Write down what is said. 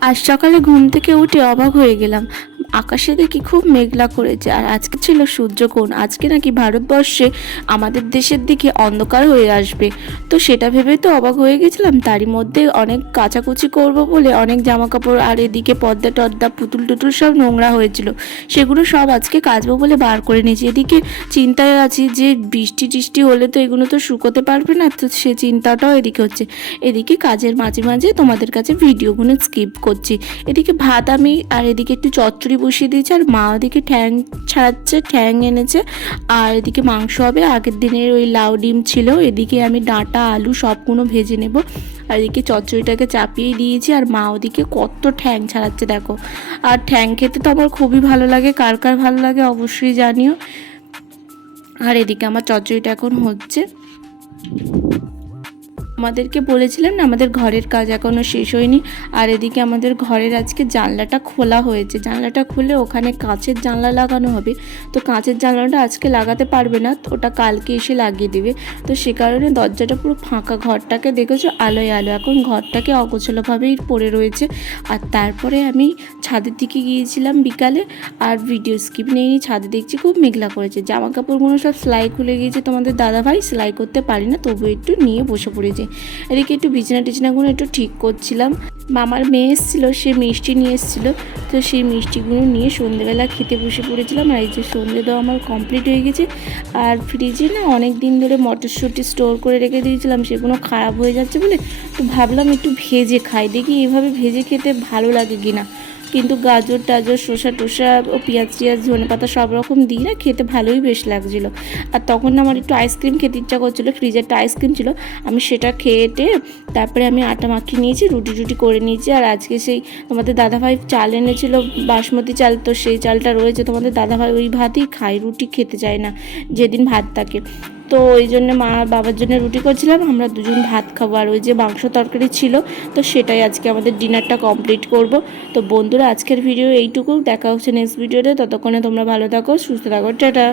আজ সকালে ঘুম থেকে উঠে অবাক হয়ে গেলাম। আকাশে দেখি খুব মেঘলা করেছে। আর আজকে ছিল সূর্যকোণ। আজকে নাকি ভারতবর্ষে আমাদের দেশের দিকে অন্ধকার হয়ে আসবে। তো সেটা ভেবে তো অবাক হয়ে গেছিলাম। তারই মধ্যে অনেক কাচাকুচি করব বলে অনেক জামা কাপড় আর এদিকে পর্দা টর্দা পুতুল টুতুল সব নোংরা হয়েছিল। সেগুলো সব আজকে কাচবো বলে বার করে নিয়েছি। এদিকে চিন্তায় আছি যে বৃষ্টি টিষ্টি হলে তো এগুলো তো শুকোতে পারবে না। তো সে চিন্তাটাও এদিকে হচ্ছে। এদিকে কাজের মাঝে মাঝে তোমাদের কাছে ভিডিওগুলো স্কিপ করছি। এদিকে ভাত আমি আর এদিকে একটু চচ্চড়ি বসিয়ে দিয়েছে, আর মা ওদিকে ঠ্যাং ছাড়াচ্ছে, ঠ্যাং এনেছে, আর এদিকে মাংস হবে। আগের দিনের ওই লাউ ডিম ছিল, এদিকে আমি ডাঁটা, আলু সবগুলো ভেজে নেব। আর এদিকে চচ্চড়িটাকে চাপিয়ে দিয়েছি, আর মা ওদিকে কত ঠ্যাং ছাড়াচ্ছে, দেখো। আর ঠ্যাং খেতে তো আমার খুবই ভালো লাগে, কার কার ভালো লাগে অবশ্যই জানিও। আর এদিকে আমার চচ্চড়িটা এখন হচ্ছে। আমাদেরকে বলেছিলাম না, আমাদের ঘরের কাজ এখনও শেষ হয়নি। আর এদিকে আমাদের ঘরের আজকে জানলাটা খোলা হয়েছে। জানলাটা খুলে ওখানে কাঁচের জানলা লাগানো হবে। তো কাঁচের জানলাটা আজকে লাগাতে পারবে না, তো ওটা কালকে এসে লাগিয়ে দেবে। তো সে কারণে দরজাটা পুরো ফাঁকা, ঘরটাকে দেখেছ? আলোয় আলো। এখন ঘরটাকে অগোছলোভাবেই পড়ে রয়েছে। আর তারপরে আমি ছাদের দিকে গিয়েছিলাম বিকালে, আর ভিডিও স্কিপ নেইনি, ছাদে দেখছি খুব মেঘলা করেছে। জামা কাপড়গুলো সব সেলাই খুলে গিয়েছে তোমাদের দাদাভাই, সেলাই করতে পারি না তবু একটু নিয়ে বসে পড়েছে। এদিকে একটু বিছানা টিছানাগুলো একটু ঠিক করছিলাম। মামার মেয়ে এসেছিল, সে মিষ্টি নিয়ে এসেছিল। তো সেই মিষ্টিগুলো নিয়ে সন্ধেবেলা খেতে বসে পড়েছিলাম। আর এই যে সন্ধে দেওয়া আমার কমপ্লিট হয়ে গেছে। আর ফ্রিজে না অনেক দিন ধরে মটরশুঁটি স্টোর করে রেখে দিয়েছিলাম। সেগুলো খারাপ হয়ে যাচ্ছে বলে তো ভাবলাম একটু ভেজে খাই। দেখি এভাবে ভেজে খেতে ভালো লাগে কিনা। কিন্তু গাজর, টাজর, শসা, টোসা ও পেঁয়াজ টিয়াজ, ধনে পাতা সব রকম দিই না খেতে ভালোই বেশ লাগছিল। আর তখন আমার একটু আইসক্রিম খেতে ইচ্ছা করছিল ফ্রিজেরটা আইসক্রিম ছিল, আমি সেটা খেয়ে টেয়ে তারপরে আমি আটা মাখিয়ে নিয়েছি, রুটি টুটি করে নিয়েছি। আর আজকে সেই তোমাদের দাদাভাই চাল এনেছিল, বাসমতি চাল, তো সেই চালটা রয়েছে তোমাদের দাদাভাই ওই ভাতই খায়, রুটি খেতে চায় না, যেদিন ভাত থাকে। তো ওই জন্য মা বাবার জন্য রুটি করছিলাম, আমরা দুজন ভাত খাব। আর ওই যে মাংস তরকারি ছিল, তো সেটাই আজকে আমাদের ডিনারটা কমপ্লিট করব। তো বন্ধুরা, আজকের ভিডিও এইটুকু। দেখা হচ্ছে নেক্সট ভিডিওতে ততক্ষণে তোমরা ভালো থাকো, সুস্থ থাকো। টাটা!